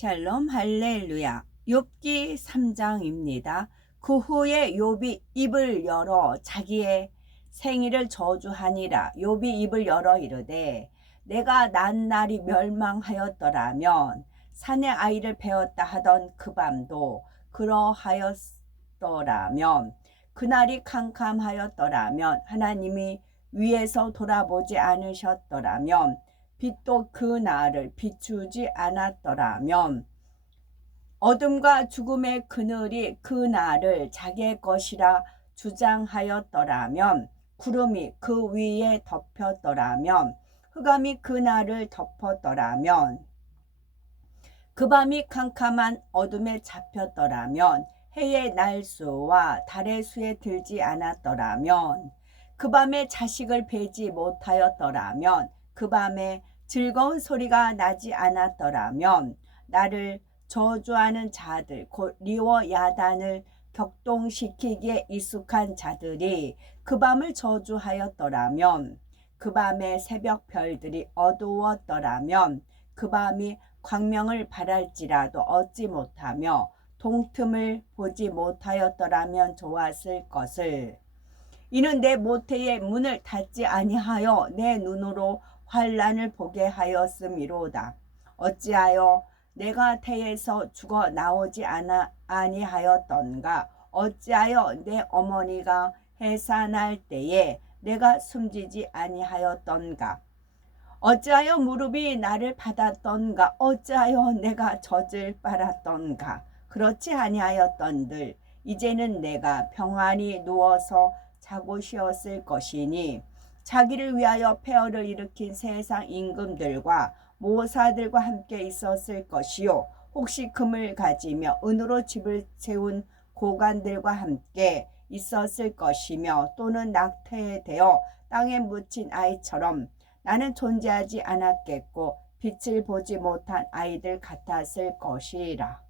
샬롬 할렐루야. 욥기 3장입니다. 그 후에 욥이 입을 열어 자기의 생일을 저주하니라. 욥이 입을 열어 이르되 내가 난 날이 멸망하였더라면 산의 아이를 베었다 하던 그 밤도 그러하였더라면 그날이 캄캄하였더라면 하나님이 위에서 돌아보지 않으셨더라면 빛도 그 날을 비추지 않았더라면 어둠과 죽음의 그늘이 그 날을 자기의 것이라 주장하였더라면 구름이 그 위에 덮였더라면 흑암이 그 날을 덮었더라면 그 밤이 캄캄한 어둠에 잡혔더라면 해의 날수와 달의 수에 들지 않았더라면 그 밤에 자식을 베지 못하였더라면 그 밤에 즐거운 소리가 나지 않았더라면 나를 저주하는 자들 곧 리워 야단을 격동시키기에 익숙한 자들이 그 밤을 저주하였더라면 그 밤에 새벽 별들이 어두웠더라면 그 밤이 광명을 발할지라도 얻지 못하며 동틈을 보지 못하였더라면 좋았을 것을. 이는 내 모태의 문을 닫지 아니하여 내 눈으로 환난을 보게 하였음이로다. 어찌하여 내가 태에서 죽어 나오지 아니하였던가. 어찌하여 내 어머니가 해산할 때에 내가 숨지지 아니하였던가. 어찌하여 무릎이 나를 받았던가. 어찌하여 내가 젖을 빨았던가. 그렇지 아니하였던들 이제는 내가 평안히 누워서 자고 쉬었을 것이니 자기를 위하여 폐허를 일으킨 세상 임금들과 모사들과 함께 있었을 것이요 혹시 금을 가지며 은으로 집을 세운 고관들과 함께 있었을 것이며 또는 낙태되어 땅에 묻힌 아이처럼 나는 존재하지 않았겠고 빛을 보지 못한 아이들 같았을 것이라.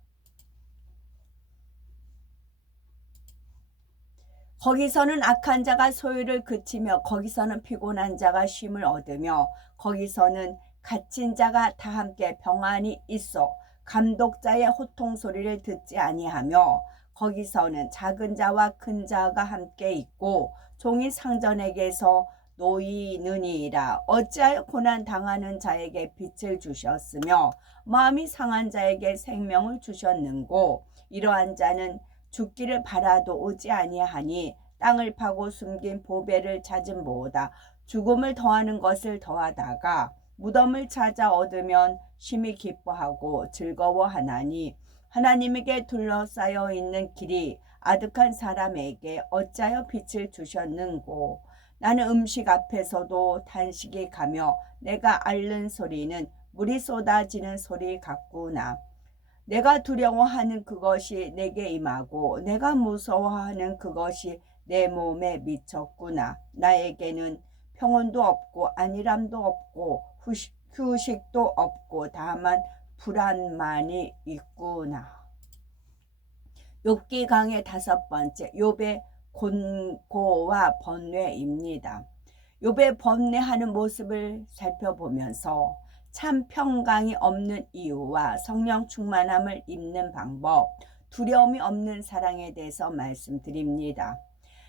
거기서는 악한 자가 소유를 그치며 거기서는 피곤한 자가 쉼을 얻으며 거기서는 갇힌 자가 다 함께 평안히 있어 감독자의 호통 소리를 듣지 아니하며 거기서는 작은 자와 큰 자가 함께 있고 종이 상전에게서 놓이느니라. 어찌하여 고난 당하는 자에게 빛을 주셨으며 마음이 상한 자에게 생명을 주셨는고. 이러한 자는 죽기를 바라도 오지 아니하니 땅을 파고 숨긴 보배를 찾은보다 죽음을 더하는 것을 더하다가 무덤을 찾아 얻으면 심히 기뻐하고 즐거워하나니 하나님에게 둘러싸여 있는 길이 아득한 사람에게 어찌하여 빛을 주셨는고. 나는 음식 앞에서도 탄식이 가며 내가 앓는 소리는 물이 쏟아지는 소리 같구나. 내가 두려워하는 그것이 내게 임하고 내가 무서워하는 그것이 내 몸에 미쳤구나. 나에게는 평온도 없고 안일함도 없고 휴식도 없고 다만 불안만이 있구나. 욥기 강의 5번째, 욥의 곤고와 번뇌입니다. 욥의 번뇌하는 모습을 살펴보면서 참 평강이 없는 이유와 성령 충만함을 입는 방법, 두려움이 없는 사랑에 대해서 말씀드립니다.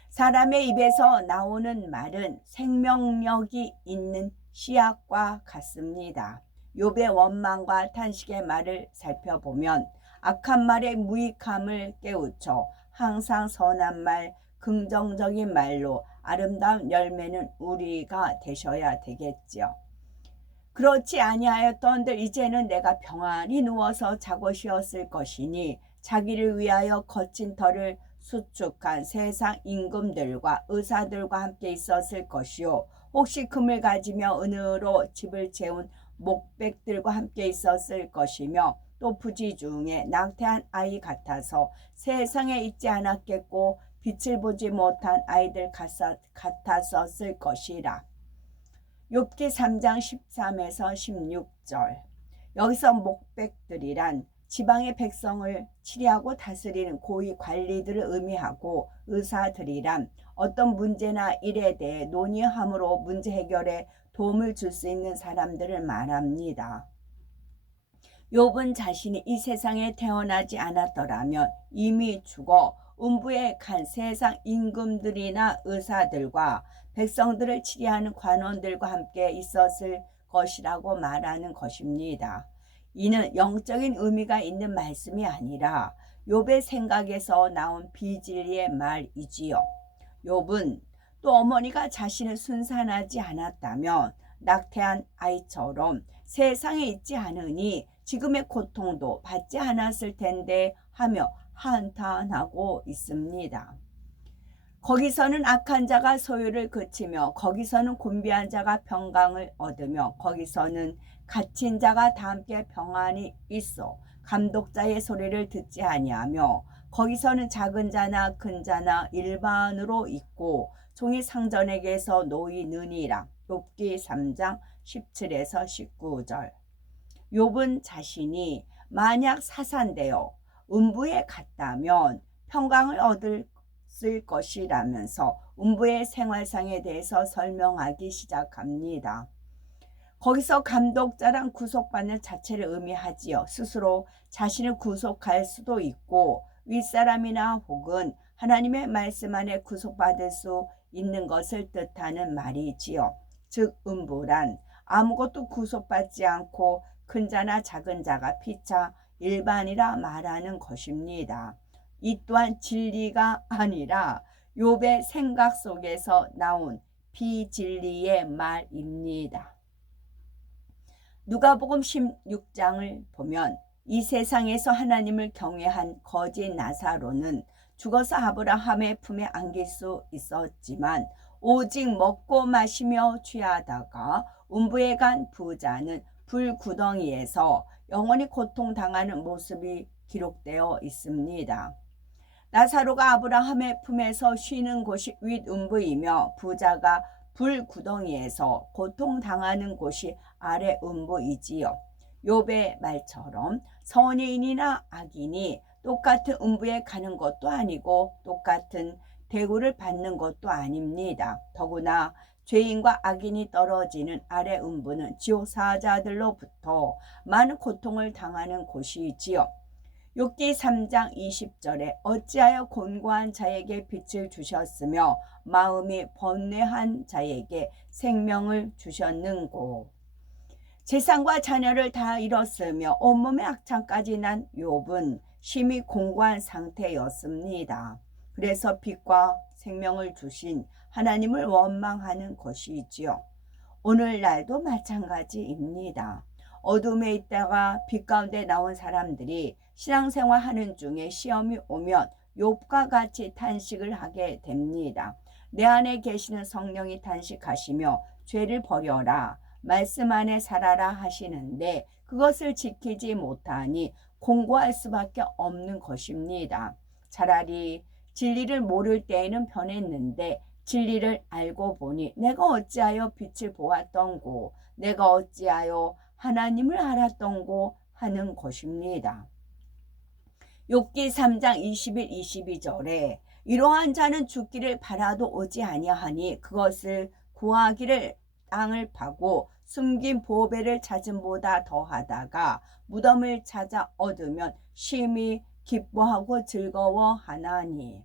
사람의 입에서 나오는 말은 생명력이 있는 씨앗과 같습니다. 욥의 원망과 탄식의 말을 살펴보면 악한 말의 무익함을 깨우쳐 항상 선한 말, 긍정적인 말로 아름다운 열매는 우리가 되셔야 되겠죠. 그렇지 아니하였던들 이제는 내가 평안히 누워서 자고 쉬었을 것이니 자기를 위하여 거친 터를 수축한 세상 임금들과 의사들과 함께 있었을 것이요 혹시 금을 가지며 은으로 집을 채운 목백들과 함께 있었을 것이며 또 부지 중에 낙태한 아이 같아서 세상에 있지 않았겠고 빛을 보지 못한 아이들 같았었을 것이라. 욥기 3장 13에서 16절. 여기서 목백들이란 지방의 백성을 치리하고 다스리는 고위 관리들을 의미하고 의사들이란 어떤 문제나 일에 대해 논의함으로 문제 해결에 도움을 줄 수 있는 사람들을 말합니다. 욥은 자신이 이 세상에 태어나지 않았더라면 이미 죽어 음부에 간 세상 임금들이나 의사들과 백성들을 치리하는 관원들과 함께 있었을 것이라고 말하는 것입니다. 이는 영적인 의미가 있는 말씀이 아니라 욥의 생각에서 나온 비진리의 말이지요. 욥은 또 어머니가 자신을 순산하지 않았다면 낙태한 아이처럼 세상에 있지 않으니 지금의 고통도 받지 않았을 텐데 하며 한탄하고 있습니다. 거기서는 악한 자가 소유를 그치며 거기서는 곤비한 자가 평강을 얻으며 거기서는 갇힌 자가 다 함께 평안이 있어 감독자의 소리를 듣지 아니하며 거기서는 작은 자나 큰 자나 일반으로 있고 종이 상전에게서 놓이느니라. 욥기 3장 17에서 19절. 욥은 자신이 만약 사산되어 음부에 갔다면 평강을 얻을 것이라면서 음부의 생활상에 대해서 설명하기 시작합니다. 거기서 감독자란 구속받는 자체를 의미하지요. 스스로 자신을 구속할 수도 있고 윗사람이나 혹은 하나님의 말씀 안에 구속받을 수 있는 것을 뜻하는 말이지요. 즉 음부란 아무것도 구속받지 않고 큰 자나 작은 자가 피차 일반이라 말하는 것입니다. 이 또한 진리가 아니라 욥의 생각 속에서 나온 비진리의 말입니다. 누가복음 16장을 보면 이 세상에서 하나님을 경외한 거지 나사로는 죽어서 아브라함의 품에 안길 수 있었지만 오직 먹고 마시며 취하다가 음부에 간 부자는 불구덩이에서 영원히 고통당하는 모습이 기록되어 있습니다. 나사로가 아브라함의 품에서 쉬는 곳이 윗음부이며 부자가 불구덩이에서 고통당하는 곳이 아래음부이지요. 욥의 말처럼 선인이나 악인이 똑같은 음부에 가는 것도 아니고 똑같은 대우를 받는 것도 아닙니다. 더구나 죄인과 악인이 떨어지는 아래음부는 지옥 사자들로부터 많은 고통을 당하는 곳이지요. 욥기 3장 20절에 어찌하여 곤고한 자에게 빛을 주셨으며 마음이 번뇌한 자에게 생명을 주셨는고. 재산과 자녀를 다 잃었으며 온몸에 악창까지 난 욥은 심히 공고한 상태였습니다. 그래서 빛과 생명을 주신 하나님을 원망하는 것이지요. 오늘날도 마찬가지입니다. 어둠에 있다가 빛 가운데 나온 사람들이 신앙생활 하는 중에 시험이 오면 욥과 같이 탄식을 하게 됩니다. 내 안에 계시는 성령이 탄식하시며 죄를 버려라, 말씀 안에 살아라 하시는데 그것을 지키지 못하니 공고할 수밖에 없는 것입니다. 차라리 진리를 모를 때에는 편했는데 진리를 알고 보니 내가 어찌하여 빛을 보았던고, 내가 어찌하여 하나님을 알았던고 하는 것입니다. 욥기 3장 21, 22절에 이러한 자는 죽기를 바라도 오지 아니하니 그것을 구하기를 땅을 파고 숨긴 보배를 찾음보다 더하다가 무덤을 찾아 얻으면 심히 기뻐하고 즐거워하나니.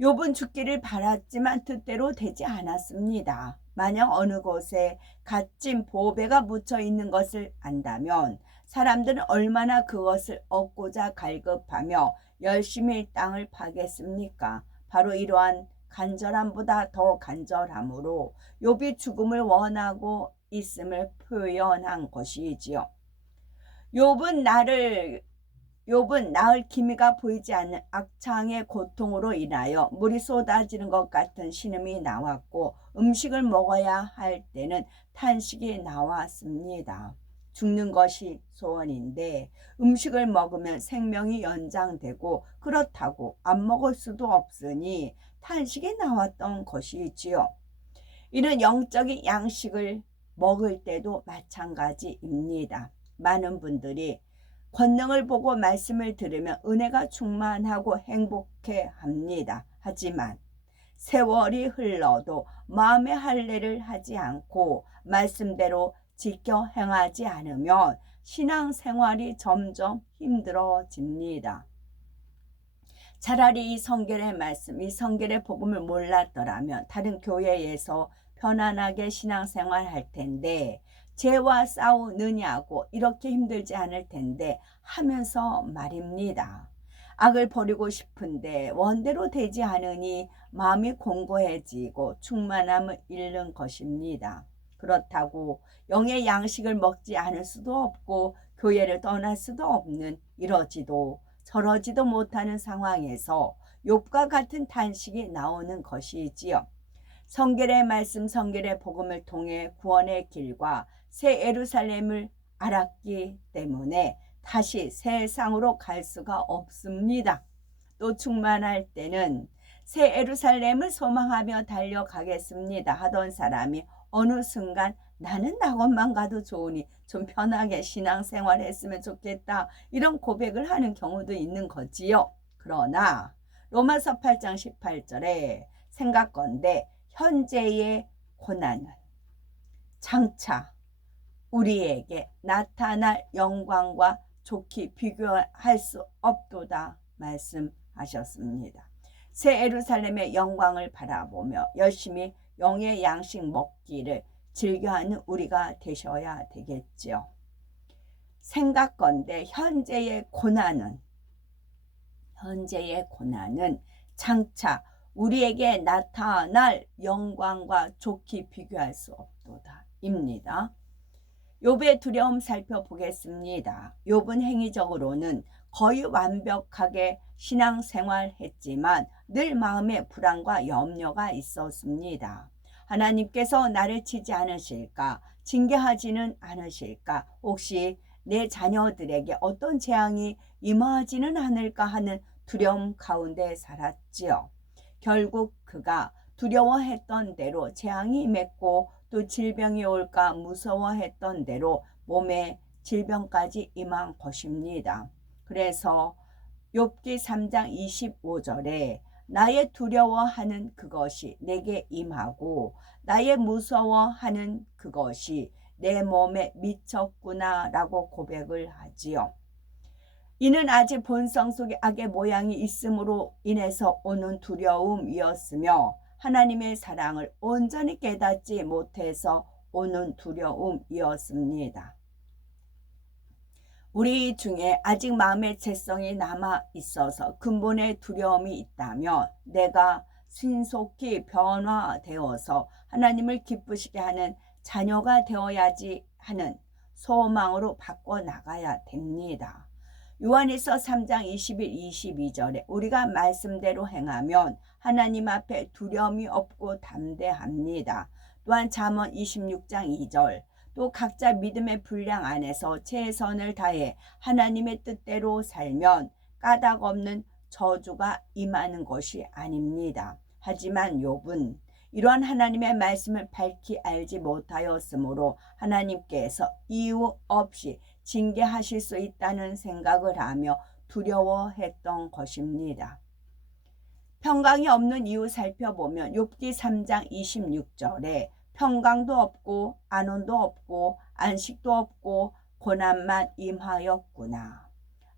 욥은 죽기를 바랐지만 뜻대로 되지 않았습니다. 만약 어느 곳에 값진 보배가 묻혀 있는 것을 안다면 사람들은 얼마나 그것을 얻고자 갈급하며 열심히 땅을 파겠습니까? 바로 이러한 간절함보다 더 간절함으로 욥이 죽음을 원하고 있음을 표현한 것이지요. 욥은 나을 기미가 보이지 않는 악창의 고통으로 인하여 물이 쏟아지는 것 같은 신음이 나왔고 음식을 먹어야 할 때는 탄식이 나왔습니다. 죽는 것이 소원인데 음식을 먹으면 생명이 연장되고 그렇다고 안 먹을 수도 없으니 탄식이 나왔던 것이지요. 이는 영적인 양식을 먹을 때도 마찬가지입니다. 많은 분들이 권능을 보고 말씀을 들으면 은혜가 충만하고 행복해 합니다. 하지만 세월이 흘러도 마음의 할례를 하지 않고 말씀대로 지켜 행하지 않으면 신앙생활이 점점 힘들어집니다. 차라리 이 성결의 말씀, 이 성결의 복음을 몰랐더라면 다른 교회에서 편안하게 신앙생활 할 텐데, 죄와 싸우느냐고 이렇게 힘들지 않을 텐데 하면서 말입니다. 악을 버리고 싶은데 원대로 되지 않으니 마음이 공고해지고 충만함을 잃는 것입니다. 그렇다고 영의 양식을 먹지 않을 수도 없고 교회를 떠날 수도 없는 이러지도 저러지도 못하는 상황에서 욥과 같은 탄식이 나오는 것이지요. 성결의 말씀, 성결의 복음을 통해 구원의 길과 새 예루살렘을 알았기 때문에 다시 세상으로 갈 수가 없습니다. 또 충만할 때는 새 예루살렘을 소망하며 달려가겠습니다 하던 사람이 어느 순간 나는 낙원만 가도 좋으니 좀 편하게 신앙생활 했으면 좋겠다, 이런 고백을 하는 경우도 있는 거지요. 그러나 로마서 8장 18절에 생각건대 현재의 고난은 장차 우리에게 나타날 영광과 좋게 비교할 수 없도다 말씀하셨습니다. 새 예루살렘의 영광을 바라보며 열심히 영의 양식 먹기를 즐겨하는 우리가 되셔야 되겠죠. 생각건대 현재의 고난은 장차 우리에게 나타날 영광과 좋게 비교할 수 없도다 입니다. 욥의 두려움 살펴보겠습니다. 욥은 행위적으로는 거의 완벽하게 신앙생활했지만 늘 마음에 불안과 염려가 있었습니다. 하나님께서 나를 치지 않으실까? 징계하지는 않으실까? 혹시 내 자녀들에게 어떤 재앙이 임하지는 않을까 하는 두려움 가운데 살았지요. 결국 그가 두려워했던 대로 재앙이 임했고 또 질병이 올까 무서워했던 대로 몸에 질병까지 임한 것입니다. 그래서 욥기 3장 25절에 나의 두려워하는 그것이 내게 임하고 나의 무서워하는 그것이 내 몸에 미쳤구나 라고 고백을 하지요. 이는 아직 본성 속에 악의 모양이 있음으로 인해서 오는 두려움이었으며 하나님의 사랑을 온전히 깨닫지 못해서 오는 두려움이었습니다. 우리 중에 아직 마음의 죄성이 남아 있어서 근본의 두려움이 있다면 내가 신속히 변화되어서 하나님을 기쁘시게 하는 자녀가 되어야지 하는 소망으로 바꿔나가야 됩니다. 요한일서 3장 21, 22절에 우리가 말씀대로 행하면 하나님 앞에 두려움이 없고 담대합니다. 또한 잠언 26장 2절, 또 각자 믿음의 분량 안에서 최선을 다해 하나님의 뜻대로 살면 까닭 없는 저주가 임하는 것이 아닙니다. 하지만 욥은 이러한 하나님의 말씀을 밝히 알지 못하였으므로 하나님께서 이유 없이 징계하실 수 있다는 생각을 하며 두려워했던 것입니다. 평강이 없는 이유 살펴보면 욥기 3장 26절에 평강도 없고 안온도 없고 안식도 없고 고난만 임하였구나.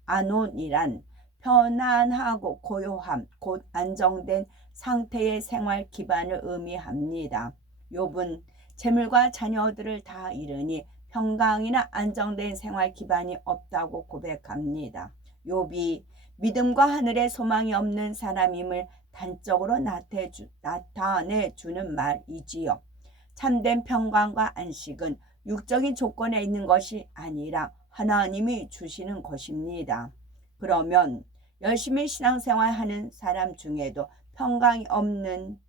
안온이란 편안하고 고요함, 곧 안정된 상태의 생활 기반을 의미합니다. 욥은 재물과 자녀들을 다 잃으니 평강이나 안정된 생활 기반이 없다고 고백합니다. 욥이 믿음과 하늘의 소망이 없는 사람임을 단적으로 나타내주는 말이지요. 참된 평강과 안식은 육적인 조건에 있는 것이 아니라 하나님이 주시는 것입니다. 그러면 열심히 신앙생활하는 사람 중에도 평강이 없는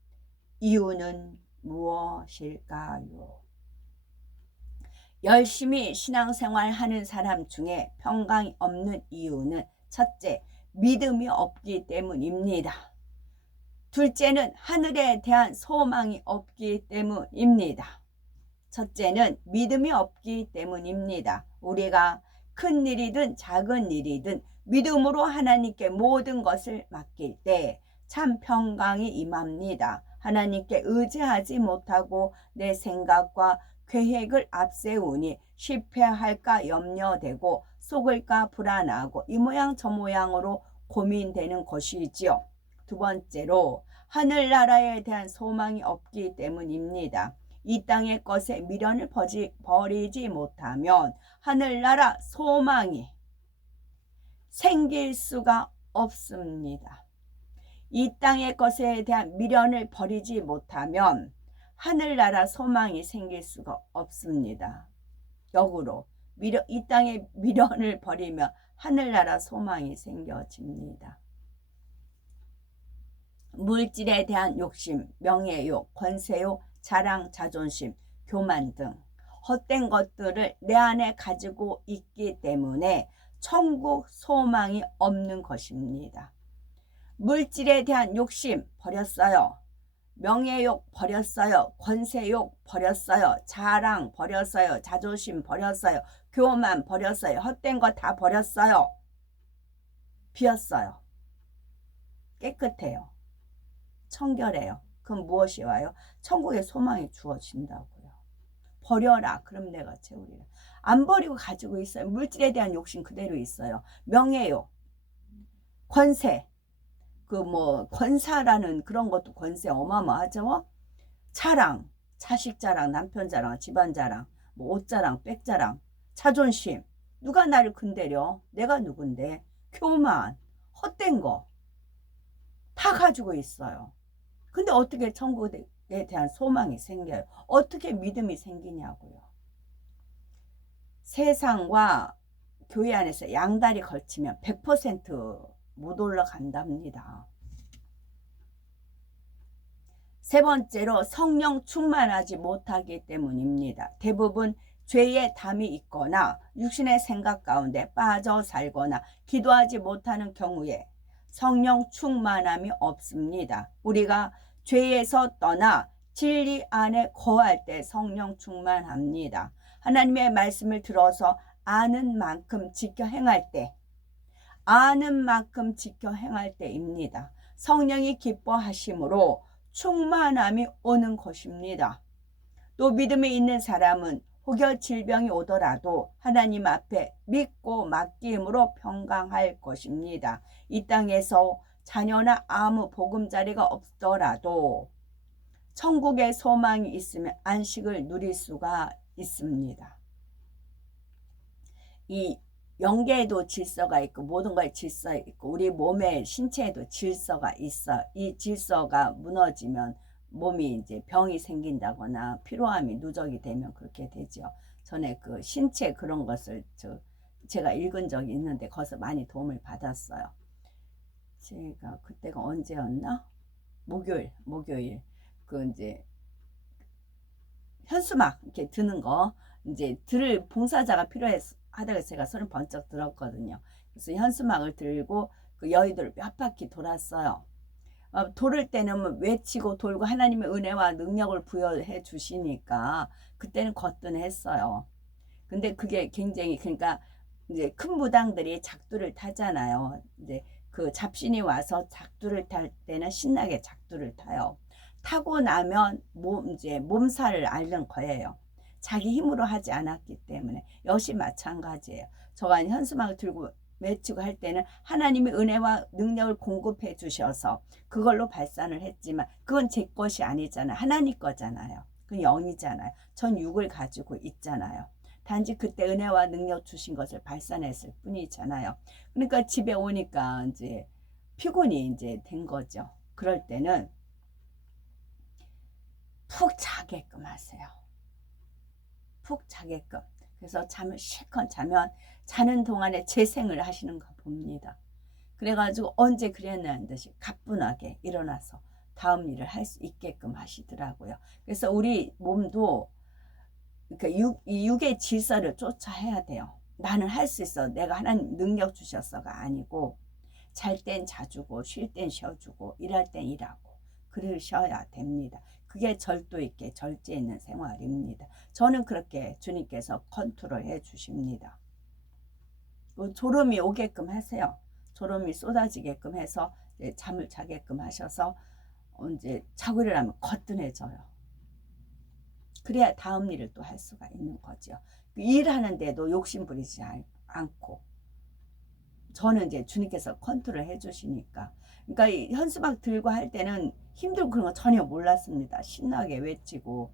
이유는 무엇일까요? 열심히 신앙생활하는 사람 중에 평강이 없는 이유는 첫째, 믿음이 없기 때문입니다. 둘째는 하늘에 대한 소망이 없기 때문입니다. 첫째는 믿음이 없기 때문입니다. 우리가 큰 일이든 작은 일이든 믿음으로 하나님께 모든 것을 맡길 때 참 평강이 임합니다. 하나님께 의지하지 못하고 내 생각과 계획을 앞세우니 실패할까 염려되고 속을까 불안하고 이 모양 저 모양으로 고민되는 것이지요. 두 번째로 하늘나라에 대한 소망이 없기 때문입니다. 이 땅의 것에 미련을 버리지 못하면 하늘나라 소망이 생길 수가 없습니다. 이 땅의 것에 대한 미련을 버리지 못하면 하늘나라 소망이 생길 수가 없습니다. 역으로 이 땅의 미련을 버리면 하늘나라 소망이 생겨집니다. 물질에 대한 욕심, 명예욕, 권세욕, 자랑, 자존심, 교만 등 헛된 것들을 내 안에 가지고 있기 때문에 천국 소망이 없는 것입니다. 물질에 대한 욕심 버렸어요. 명예욕 버렸어요. 권세욕 버렸어요. 자랑 버렸어요. 자존심 버렸어요. 교만 버렸어요. 헛된 거 다 버렸어요. 비었어요. 깨끗해요. 청결해요. 그럼 무엇이 와요? 천국의 소망이 주어진다고요. 버려라. 그럼 내가 채우리라. 안 버리고 가지고 있어요. 물질에 대한 욕심 그대로 있어요. 명예욕, 권세, 권사라는 그런 것도 권세 어마어마하죠. 자랑, 자식 자랑, 남편 자랑, 집안 자랑, 옷 자랑, 백 자랑, 자존심. 누가 나를 건드려? 내가 누군데? 교만, 헛된 거 다 가지고 있어요. 근데 어떻게 천국에 대한 소망이 생겨요? 어떻게 믿음이 생기냐고요. 세상과 교회 안에서 양다리 걸치면 100% 못 올라간답니다. 세 번째로 성령 충만하지 못하기 때문입니다. 대부분 죄의 담이 있거나 육신의 생각 가운데 빠져 살거나 기도하지 못하는 경우에 성령 충만함이 없습니다. 우리가 죄에서 떠나 진리 안에 거할 때 성령 충만합니다. 하나님의 말씀을 들어서 아는 만큼 지켜 행할 때, 아는 만큼 지켜 행할 때입니다. 성령이 기뻐하심으로 충만함이 오는 것입니다. 또 믿음이 있는 사람은 혹여 질병이 오더라도 하나님 앞에 믿고 맡김으로 평강할 것입니다. 이 땅에서 자녀나 아무 보금자리가 없더라도 천국의 소망이 있으면 안식을 누릴 수가 있습니다. 이 영계에도 질서가 있고 모든 걸 질서 있고 우리 몸의 신체에도 질서가 있어. 이 질서가 무너지면 몸이 이제 병이 생긴다거나 피로함이 누적이 되면 그렇게 되죠. 전에 그 신체 그런 것을 제가 읽은 적이 있는데 거기서 많이 도움을 받았어요. 제가 그때가 언제였나? 목요일 그 이제 현수막 이렇게 드는 거 이제 들을 봉사자가 필요하다고 제가 손을 번쩍 들었거든요. 그래서 현수막을 들고 그 여의도를 몇 바퀴 돌았어요. 돌을 때는 외치고 돌고 하나님의 은혜와 능력을 부여해 주시니까 그때는 거뜬했어요. 근데 그게 굉장히 그러니까 이제 큰 무당들이 작두를 타잖아요. 이제 그 잡신이 와서 작두를 탈 때는 신나게 작두를 타요. 타고 나면 이제 몸살을 앓는 거예요. 자기 힘으로 하지 않았기 때문에. 역시 마찬가지예요. 저가 현수막을 들고 외치고 할 때는 하나님의 은혜와 능력을 공급해 주셔서 그걸로 발산을 했지만 그건 제 것이 아니잖아요. 하나님 거잖아요. 그건 영이잖아요. 전 육을 가지고 있잖아요. 단지 그때 은혜와 능력 주신 것을 발산했을 뿐이잖아요. 그러니까 집에 오니까 이제 피곤이 이제 된 거죠. 그럴 때는 푹 자게끔 하세요. 푹 자게끔. 그래서 잠을 실컷 자면 자는 동안에 재생을 하시는가 봅니다. 그래가지고 언제 그랬냐는 듯이 가뿐하게 일어나서 다음 일을 할 수 있게끔 하시더라고요. 그래서 우리 몸도 그러니까 육의 질서를 쫓아 해야 돼요. 나는 할 수 있어. 내가 하나님 능력 주셨어가 아니고 잘 땐 자주고 쉴 땐 쉬어주고 일할 땐 일하고 그러셔야 됩니다. 그게 절도 있게 절제 있는 생활입니다. 저는 그렇게 주님께서 컨트롤 해 주십니다. 졸음이 오게끔 하세요. 졸음이 쏟아지게끔 해서 잠을 자게끔 하셔서 이제 자고 일어나면 거뜬해져요. 그래야 다음 일을 또 할 수가 있는 거죠. 일하는데도 욕심 부리지 않고 저는 이제 주님께서 컨트롤 해주시니까. 그러니까 이 현수막 들고 할 때는 힘들고 그런 거 전혀 몰랐습니다. 신나게 외치고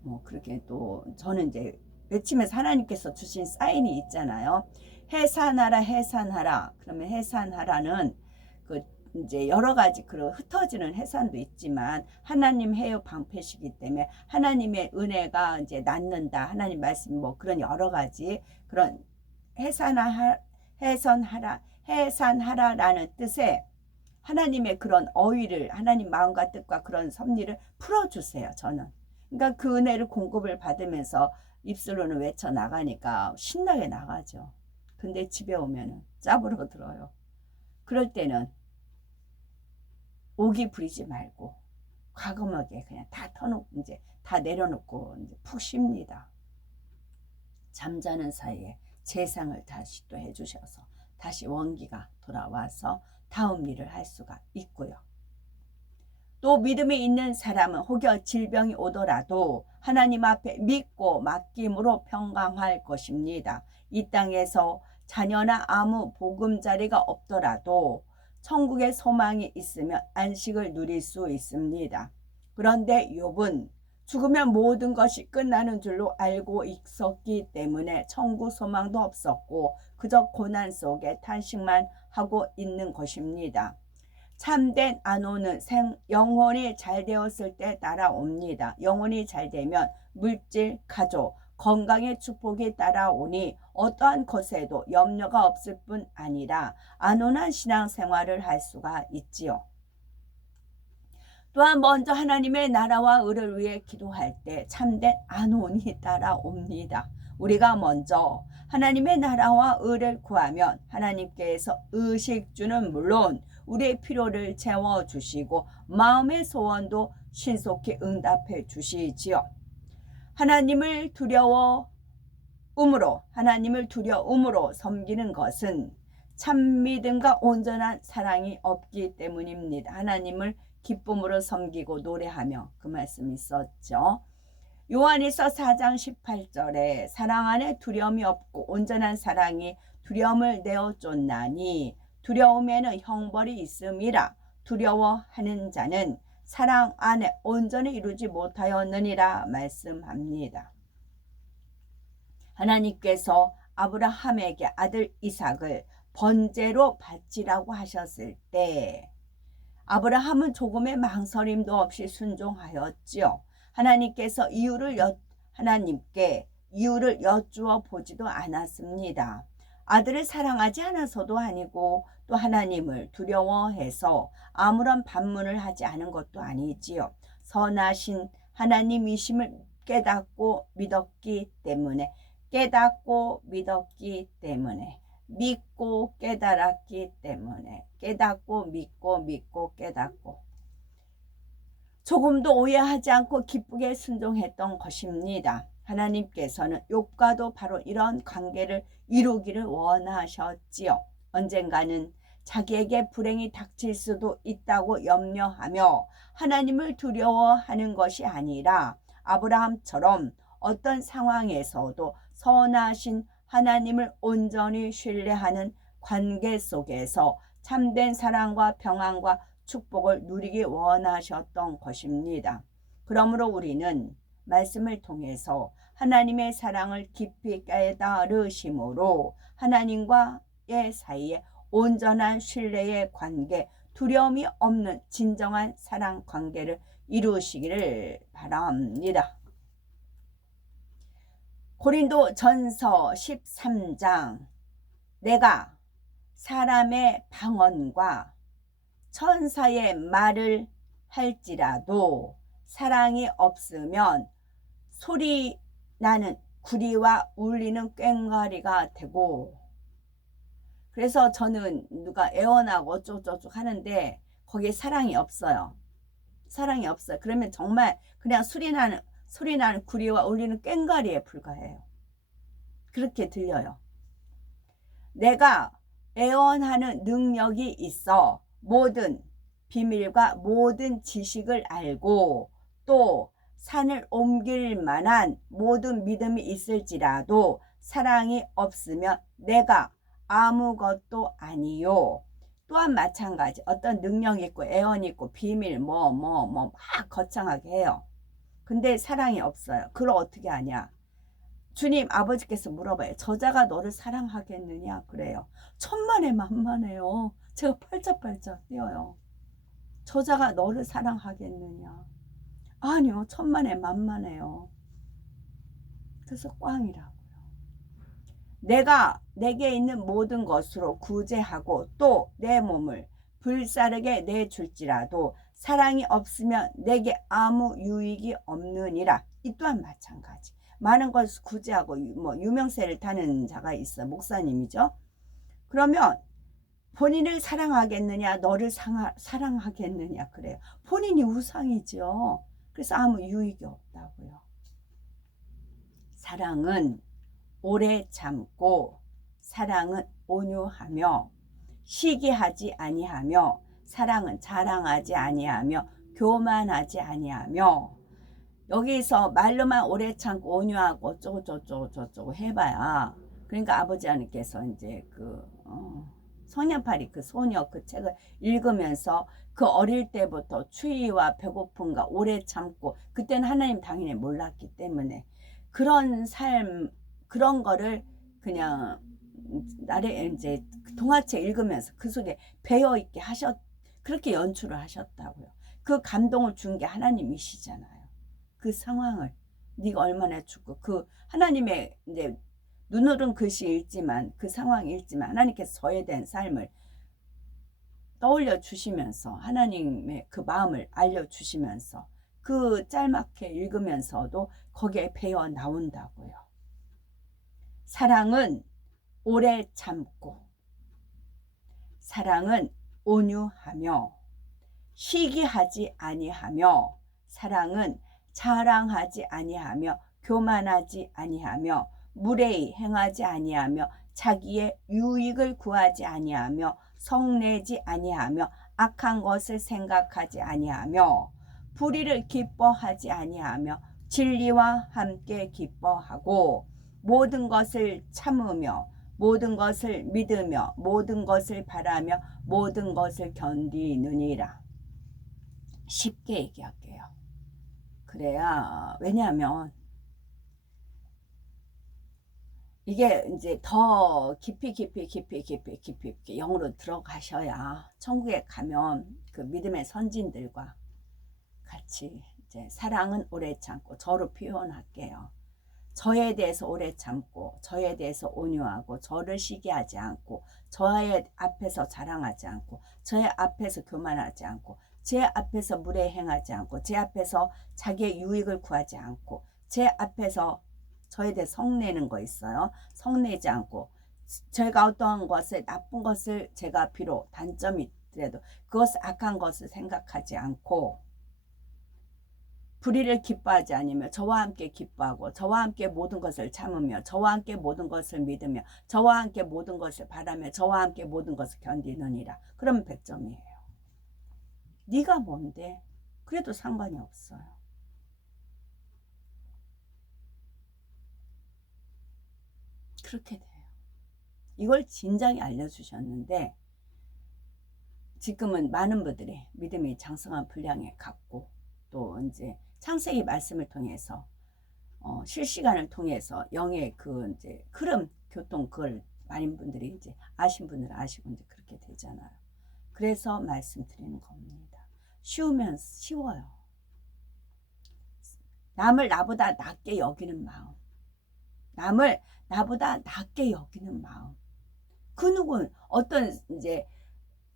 뭐 그렇게 또 저는 이제 외치면서 하나님께서 주신 사인이 있잖아요. 해산하라 해산하라. 그러면 해산하라는 그 이제 여러 가지 그런 흩어지는 해산도 있지만 하나님 해요 방패시기 때문에 하나님의 은혜가 이제 낫는다. 하나님 말씀 뭐 그런 여러 가지 그런 해산하라라는 뜻의 하나님의 그런 어휘를 하나님 마음과 뜻과 그런 섭리를 풀어주세요. 저는. 그러니까 그 은혜를 공급을 받으면서 입술로는 외쳐 나가니까 신나게 나가죠. 근데 집에 오면은 짭으로 들어요. 그럴 때는 오기 부리지 말고 과감하게 그냥 다 터놓고 이제 다 내려놓고 이제 푹 쉽니다. 잠자는 사이에 재상을 다시 또 해주셔서 다시 원기가 돌아와서 다음 일을 할 수가 있고요. 또 믿음이 있는 사람은 혹여 질병이 오더라도 하나님 앞에 믿고 맡김으로 평강할 것입니다. 이 땅에서 자녀나 아무 보금자리가 없더라도 천국의 소망이 있으면 안식을 누릴 수 있습니다. 그런데 욥은 죽으면 모든 것이 끝나는 줄로 알고 있었기 때문에 천국 소망도 없었고 그저 고난 속에 탄식만 하고 있는 것입니다. 참된 안오는 영혼이 잘 되었을 때 따라옵니다. 영혼이 잘 되면 물질, 가족, 건강의 축복이 따라오니 어떠한 것에도 염려가 없을 뿐 아니라 안온한 신앙생활을 할 수가 있지요. 또한 먼저 하나님의 나라와 의를 위해 기도할 때 참된 안온이 따라옵니다. 우리가 먼저 하나님의 나라와 의를 구하면 하나님께서 의식주는 물론 우리의 필요를 채워주시고 마음의 소원도 신속히 응답해 주시지요. 하나님을 두려움으로 섬기는 것은 참 믿음과 온전한 사랑이 없기 때문입니다. 하나님을 기쁨으로 섬기고 노래하며 그 말씀이 있었죠. 요한일서 4장 18절에 사랑 안에 두려움이 없고 온전한 사랑이 두려움을 내어 쫓나니 두려움에는 형벌이 있음이라. 두려워하는 자는 사랑 안에 온전히 이루지 못하였느니라 말씀합니다. 하나님께서 아브라함에게 아들 이삭을 번제로 바치라고 하셨을 때 아브라함은 조금의 망설임도 없이 순종하였지요. 하나님께서 하나님께 이유를 여쭈어 보지도 않았습니다. 아들을 사랑하지 않아서도 아니고 또 하나님을 두려워해서 아무런 반문을 하지 않은 것도 아니지요. 선하신 하나님이심을 깨닫고 믿었기 때문에 믿고 깨달았기 때문에 깨닫고 믿고 깨닫고 조금도 오해하지 않고 기쁘게 순종했던 것입니다. 하나님께서는 욥과도 바로 이런 관계를 이루기를 원하셨지요. 언젠가는 자기에게 불행이 닥칠 수도 있다고 염려하며 하나님을 두려워하는 것이 아니라 아브라함처럼 어떤 상황에서도 선하신 하나님을 온전히 신뢰하는 관계 속에서 참된 사랑과 평안과 축복을 누리기 원하셨던 것입니다. 그러므로 우리는 말씀을 통해서 하나님의 사랑을 깊이 깨달으심으로 하나님과의 사이에 온전한 신뢰의 관계, 두려움이 없는 진정한 사랑 관계를 이루시기를 바랍니다. 고린도 전서 13장 내가 사람의 방언과 천사의 말을 할지라도 사랑이 없으면 소리 나는 구리와 울리는 꽹과리가 되고, 그래서 저는 누가 애원하고 어쩌고저쩌고 하는데 거기에 사랑이 없어요. 사랑이 없어요. 그러면 정말 그냥 소리 나는 구리와 울리는 꽹과리에 불과해요. 그렇게 들려요. 내가 애원하는 능력이 있어 모든 비밀과 모든 지식을 알고 또 산을 옮길 만한 모든 믿음이 있을지라도 사랑이 없으면 내가 아무것도 아니요. 또한 마찬가지 어떤 능력 있고 애원 있고 비밀 막 거창하게 해요. 근데 사랑이 없어요. 그걸 어떻게 하냐? 주님 아버지께서 물어봐요. 저자가 너를 사랑하겠느냐? 그래요. 천만에 만만해요. 제가 팔짝팔짝 뛰어요. 저자가 너를 사랑하겠느냐? 아니요. 천만에 만만해요. 그래서 꽝이라고요. 내가 내게 있는 모든 것으로 구제하고 또 내 몸을 불사르게 내줄지라도 사랑이 없으면 내게 아무 유익이 없느니라. 이 또한 마찬가지. 많은 것을 구제하고 유명세를 타는 자가 있어. 목사님이죠. 그러면 본인을 사랑하겠느냐 너를 사랑하겠느냐 그래요. 본인이 우상이죠. 그래서 아무 유익이 없다고요. 사랑은 오래 참고 사랑은 온유하며 시기하지 아니하며 사랑은 자랑하지 아니하며 교만하지 아니하며 여기서 말로만 오래 참고 온유하고 어쩌고 저쩌고 해봐야 그러니까 아버지 하나님께서 이제 소년파리 그 소녀 그 책을 읽으면서 그 어릴 때부터 추위와 배고픔과 오래 참고 그때는 하나님 당연히 몰랐기 때문에 그런 삶 그런 거를 그냥 나래 이제 동화책 읽으면서 그 속에 배어 있게 그렇게 연출을 하셨다고요. 그 감동을 준 게 하나님이시잖아요. 그 상황을 네가 얼마나 죽고 그 하나님의 이제 눈으로는 글씨 읽지만 그 상황이 읽지만 하나님께서 저에 대한 삶을 떠올려 주시면서 하나님의 그 마음을 알려 주시면서 그 짤막하게 읽으면서도 거기에 배어 나온다고요. 사랑은 오래 참고 사랑은 온유하며 시기하지 아니하며 사랑은 자랑하지 아니하며 교만하지 아니하며 무례히 행하지 아니하며 자기의 유익을 구하지 아니하며 성내지 아니하며 악한 것을 생각하지 아니하며 불의를 기뻐하지 아니하며 진리와 함께 기뻐하고 모든 것을 참으며 모든 것을 믿으며 모든 것을 바라며 모든 것을 견디느니라. 쉽게 얘기할게요. 그래야 왜냐하면 이게 이제 더 깊이 영으로 들어가셔야 천국에 가면 그 믿음의 선진들과 같이 이제 사랑은 오래 참고 저로 표현할게요. 저에 대해서 오래 참고 저에 대해서 온유하고 저를 시기하지 않고 저의 앞에서 자랑하지 않고 저의 앞에서 교만하지 않고 제 앞에서 무례 행하지 않고 제 앞에서 자기의 유익을 구하지 않고 제 앞에서 저에 대해 성내는 거 있어요. 성내지 않고 제가 어떠한 것을 나쁜 것을 제가 비록 단점이 있더라도 그것을 악한 것을 생각하지 않고 불의를 기뻐하지 않으며 저와 함께 기뻐하고 저와 함께 모든 것을 참으며 저와 함께 모든 것을 믿으며 저와 함께 모든 것을 바라며 저와 함께 모든 것을 견디느니라. 그러면 100점이에요. 네가 뭔데? 그래도 상관이 없어요. 그렇게 돼요. 이걸 진작에 알려주셨는데 지금은 많은 분들이 믿음이 장성한 분량에 갖고 또 이제 창세기 말씀을 통해서 실시간을 통해서 영의 그 이제 흐름 교통 그걸 많은 분들이 이제 아신 분들은 아시고 이제 그렇게 되잖아요. 그래서 말씀드리는 겁니다. 쉬우면 쉬워요. 남을 나보다 낮게 여기는 마음. 남을 나보다 낮게 여기는 마음. 그 누군 어떤 이제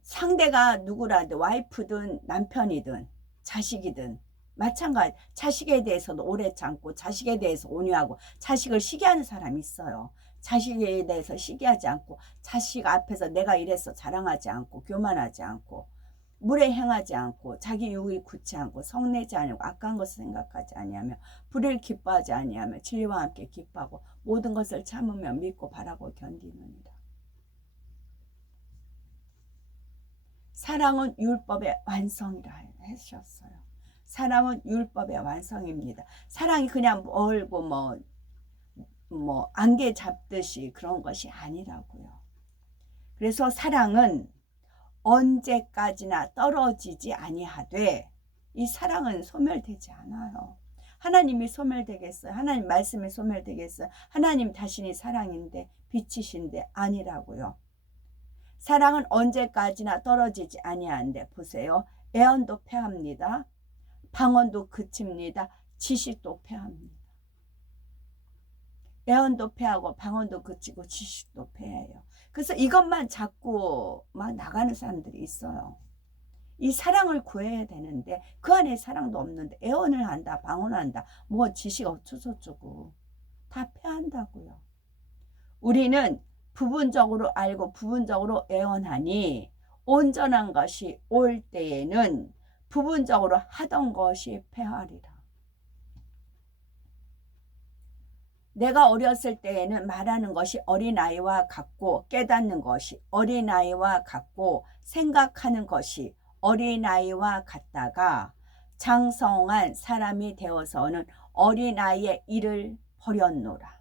상대가 누구라도 와이프든 남편이든 자식이든 마찬가지. 자식에 대해서도 오래 참고 자식에 대해서 온유하고 자식을 시기하는 사람이 있어요. 자식에 대해서 시기하지 않고 자식 앞에서 내가 이래서 자랑하지 않고 교만하지 않고 무례 행하지 않고 자기 유익 굳지 않고 성내지 않고 악한 것을 생각하지 아니하며 불의를 기뻐하지 아니하며 진리와 함께 기뻐하고 모든 것을 참으며 믿고 바라고 견디느니라. 사랑은 율법의 완성이라 하셨어요. 사랑은 율법의 완성입니다. 사랑이 그냥 멀고 뭐 안개 잡듯이 그런 것이 아니라고요. 그래서 사랑은 언제까지나 떨어지지 아니하되, 이 사랑은 소멸되지 않아요. 하나님이 소멸되겠어요? 하나님 말씀이 소멸되겠어요? 하나님 자신이 사랑인데, 빛이신데 아니라고요. 사랑은 언제까지나 떨어지지 아니하는데, 보세요. 애언도 패합니다. 방언도 그칩니다. 지식도 패합니다. 애언도 패하고 방언도 그치고 지식도 패해요. 그래서 이것만 자꾸 막 나가는 사람들이 있어요. 이 사랑을 구해야 되는데 그 안에 사랑도 없는데 애언을 한다, 방언을 한다, 뭐 지식 어쩌고저쩌고 다 패한다고요. 우리는 부분적으로 알고 부분적으로 애언하니 온전한 것이 올 때에는 부분적으로 하던 것이 패하리라. 내가 어렸을 때에는 말하는 것이 어린아이와 같고, 깨닫는 것이 어린아이와 같고, 생각하는 것이 어린아이와 같다가 장성한 사람이 되어서는 어린아이의 일을 버렸노라.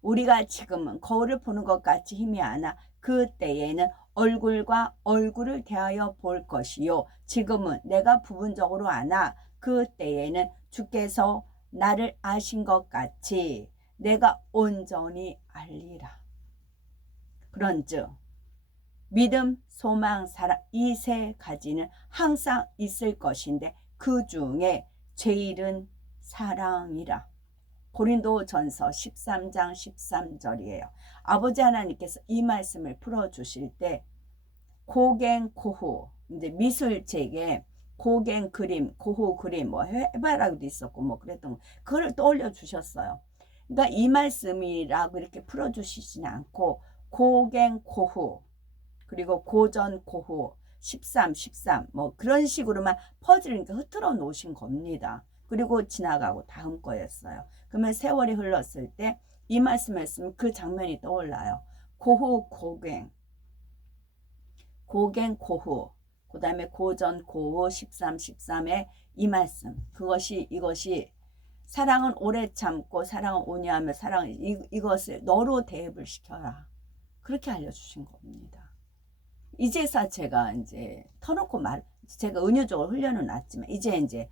우리가 지금은 거울을 보는 것 같이 희미하나 그때에는 얼굴과 얼굴을 대하여 볼 것이요, 지금은 내가 부분적으로 아나 그때에는 주께서 나를 아신 것 같이 내가 온전히 알리라. 그런즉 믿음, 소망, 사랑 이 세 가지는 항상 있을 것인데 그 중에 제일은 사랑이라. 고린도전서 13장 13절이에요. 아버지 하나님께서 이 말씀을 풀어주실 때 고갱고후, 이제 미술책에 고갱 그림, 고후 그림, 뭐 해바라기도 있었고 뭐 그랬던 거, 그걸 떠올려 주셨어요. 그러니까 이 말씀이라고 이렇게 풀어주시지는 않고 고갱 고후, 그리고 고전 고후, 13, 13 뭐 그런 식으로만 퍼즐을 흐트러 놓으신 겁니다. 그리고 지나가고 다음 거였어요. 그러면 세월이 흘렀을 때 이 말씀을 쓰면 그 장면이 떠올라요. 고후 고갱, 고갱 고후, 그 다음에 고전 고후 13, 13의 이 말씀, 이것이 사랑은 오래 참고 사랑은 온유하며 사랑은 이것을 너로 대입을 시켜라. 그렇게 알려주신 겁니다. 이제서 제가 이제 터놓고 제가 은유적으로 흘려는 놨지만 이제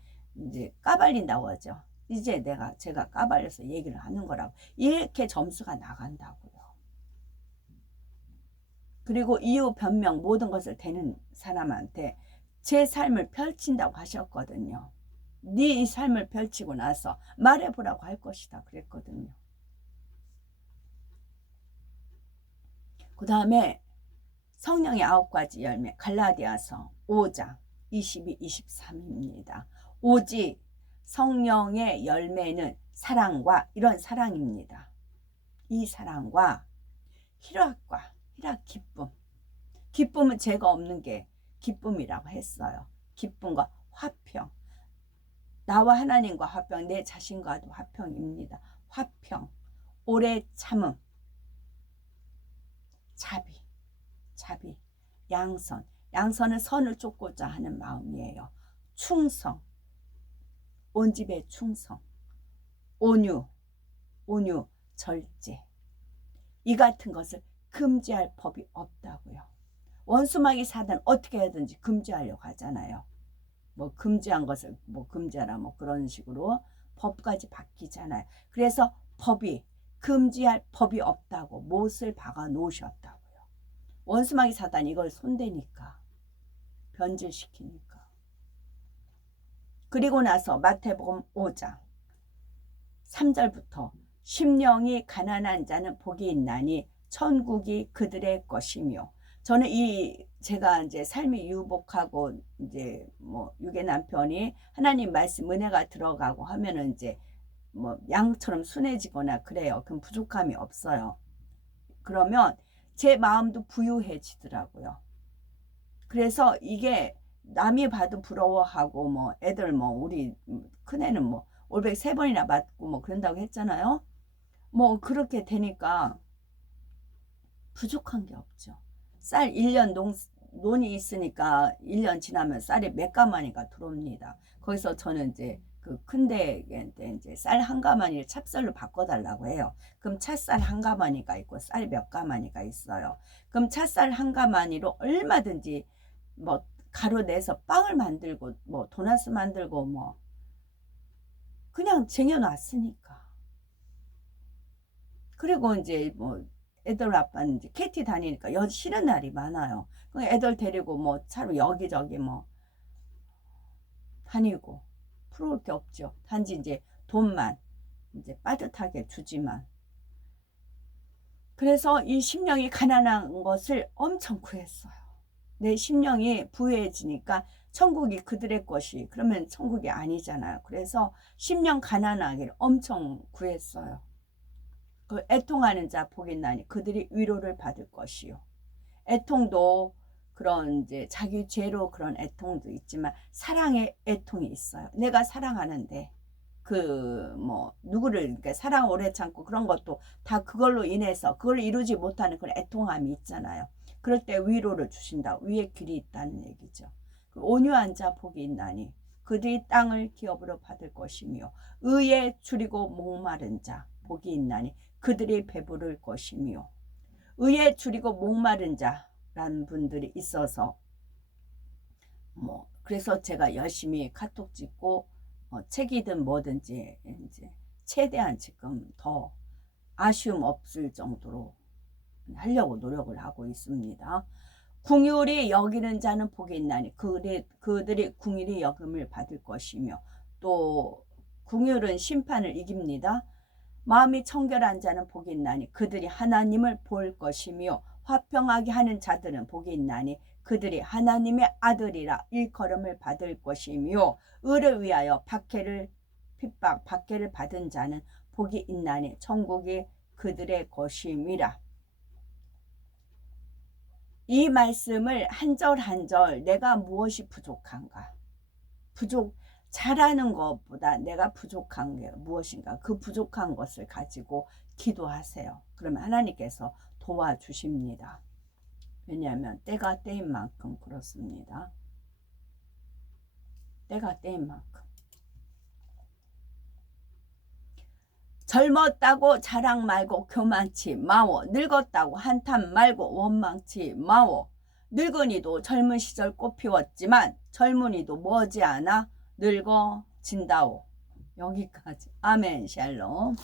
까발린다고 하죠. 이제 제가 까발려서 얘기를 하는 거라고. 이렇게 점수가 나간다고요. 그리고 이유 변명 모든 것을 대는 사람한테 제 삶을 펼친다고 하셨거든요. 네 이 삶을 펼치고 나서 말해보라고 할 것이다 그랬거든요. 그 다음에 성령의 9가지 열매 갈라디아서 5장 22, 23입니다. 오직 성령의 열매는 사랑과 이런 사랑입니다. 이 사랑과 희락과 기쁨. 기쁨은 죄가 없는 게 기쁨이라고 했어요. 기쁨과 화평. 나와 하나님과 화평, 내 자신과도 화평입니다. 화평, 오래 참음, 자비, 양선. 양선은 선을 쫓고자 하는 마음이에요. 충성, 온 집에 충성, 온유, 절제. 이 같은 것을 금지할 법이 없다고요. 원수마귀 사단 어떻게 하든지 금지하려고 하잖아요. 뭐 금지한 것을 뭐 금지하라 뭐 그런 식으로 법까지 바뀌잖아요. 그래서 금지할 법이 없다고 못을 박아 놓으셨다고요. 원수마귀 사단이 이걸 손대니까, 변질시키니까. 그리고 나서 마태복음 5장 3절부터 심령이 가난한 자는 복이 있나니 천국이 그들의 것이며. 저는 제가 이제 삶이 유복하고 이제 뭐 육의 남편이 하나님 말씀 은혜가 들어가고 하면은 이제 뭐 양처럼 순해지거나 그래요. 그럼 부족함이 없어요. 그러면 제 마음도 부유해지더라고요. 그래서 이게 남이 봐도 부러워하고 뭐 애들 뭐 우리 큰애는 뭐 올백 3번이나 맞고 뭐 그런다고 했잖아요. 뭐 그렇게 되니까 부족한 게 없죠. 쌀 1년 논이 있으니까 1년 지나면 쌀이 몇 가마니가 들어옵니다. 거기서 저는 이제 그 큰데 이제 쌀 한 가마니를 찹쌀로 바꿔달라고 해요. 그럼 찻쌀 한 가마니가 있고 쌀 몇 가마니가 있어요. 그럼 찻쌀 한 가마니로 얼마든지 뭐 가루 내서 빵을 만들고 뭐 도넛 만들고 뭐 그냥 쟁여놨으니까. 그리고 이제 뭐 애들 아빠는 이제 KT 다니니까 쉬는 날이 많아요. 그 애들 데리고 뭐 차로 여기저기 뭐 다니고 부러울 게 없죠. 단지 이제 돈만 이제 빠듯하게 주지만. 그래서 이 심령이 가난한 것을 엄청 구했어요. 내 심령이 부유해지니까 천국이 그들의 것이, 그러면 천국이 아니잖아요. 그래서 심령 가난하기를 엄청 구했어요. 그 애통하는 자 복이 나니 그들이 위로를 받을 것이요. 애통도 그런 이제 자기 죄로 그런 애통도 있지만 사랑의 애통이 있어요. 내가 사랑하는데 그 뭐 누구를 그러니까 사랑 오래 참고 그런 것도 다 그걸로 인해서 그걸 이루지 못하는 그런 애통함이 있잖아요. 그럴 때 위로를 주신다. 위에 길이 있다는 얘기죠. 온유한 자 복이 있나니 그들이 땅을 기업으로 받을 것이며 의에 줄이고 목마른 자 복이 있나니 그들이 배부를 것이며. 의에 줄이고 목마른 자라는 분들이 있어서 뭐 그래서 제가 열심히 카톡 찍고 책이든 뭐든지 이제 최대한 지금 더 아쉬움 없을 정도로 하려고 노력을 하고 있습니다. 궁휼히 여기는 자는 복이 있나니 그들이 궁휼히 여김을 받을 것이며. 또 궁휼은 심판을 이깁니다. 마음이 청결한 자는 복이 있나니 그들이 하나님을 볼 것이며. 화평하게 하는 자들은 복이 있나니 그들이 하나님의 아들이라 일컬음을 받을 것이며. 의를 위하여 박해를 받은 자는 복이 있나니 천국이 그들의 것임이라. 이 말씀을 한 절 한 절 내가 무엇이 부족한가, 잘하는 것보다 내가 부족한 게 무엇인가, 그 부족한 것을 가지고 기도하세요. 그러면 하나님께서 도와주십니다. 왜냐하면 때가 때인 만큼 그렇습니다. 때가 때인 만큼. 젊었다고 자랑 말고 교만치 마워. 늙었다고 한탄 말고 원망치 마워. 늙은이도 젊은 시절 꽃 피웠지만 젊은이도 머지않아 늙어진다오. 여기까지. 아멘. 샬롬.